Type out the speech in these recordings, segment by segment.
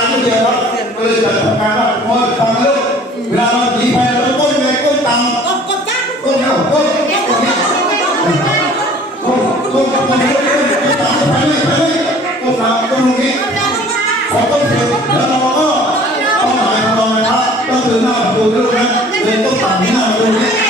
ายไม่เจอครับก็เลยจัดทำการว่าโอ้ยฟังแล้วเวลาเราผีไปเราต้องก้มไงก้มต่ำกดกดจ้าก้มแล้วก้มก้มก้มก้มก้มก้มก้มต่ำไปเลยไปเลยก้มต่ำก้มตรงนี้พอก้มเสร็จแล้วเราก็ต้องหมายของเรานะครับต้องคือหน้าประตูด้วยนะเดินก้มต่ำหน้าประตูนี้เอ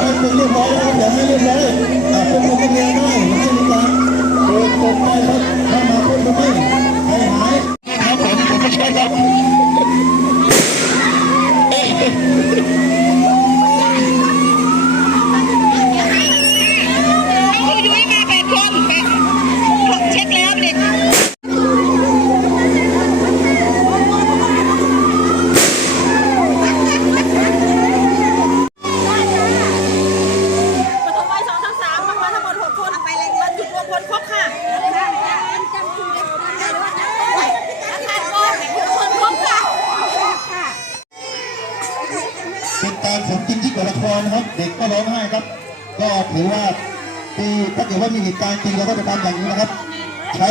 คนเป็นเรียบร้อยนะครับอย่าให้เรียบร้อยอ่ากเราเป็นงานได้ให้มีการเปิดเปิดไปครับถ้ามาพูดกับ ครนะครับเด็กก็ร้องไห้ครับ ก็ถือว่าปีถ้าเกิดว่ามีเหตุการณ์จริงเราก็จะทำอย่างนี้นะครับ ใช้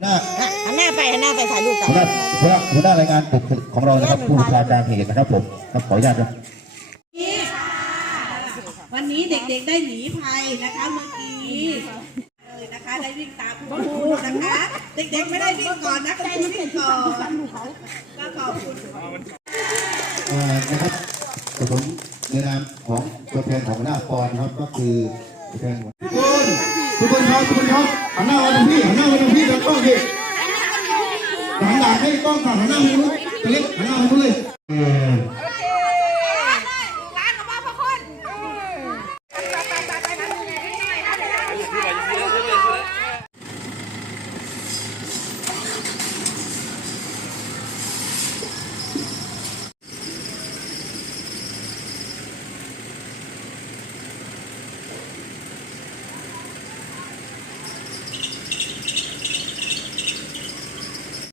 หน้าหันหน้าไปหันหน้าไปถ่ายรูปกันหัวหน้าหัวหน้าหัวหน้ารายงานของเรานะครับผู้บัญชาการเหตุนะครับผมครับขออนุญาตครับวันนี้เด็กๆได้หนีภัยนะคะเมื่อกี้เลยนะคะได้วิ่งตามคุณครูนะคะ เด็กๆไม่ได้วิ่งก่อนนะคุณครูวิ่งก่อนก็ขอบคุณ เอ่อนะครับผมในนามของตัวแทนของห น้าปอนครับ ก็คือแทนทุกคนทุกคนครับทุกคนครับหันหน้ามาทางพี่หันหน้ามาทางพี่แล้วกล้องดิหันหลังให้กล้องค่ะหันหน้ามาทางนู้นเล็กหันหน้ามาทางนู้นเลย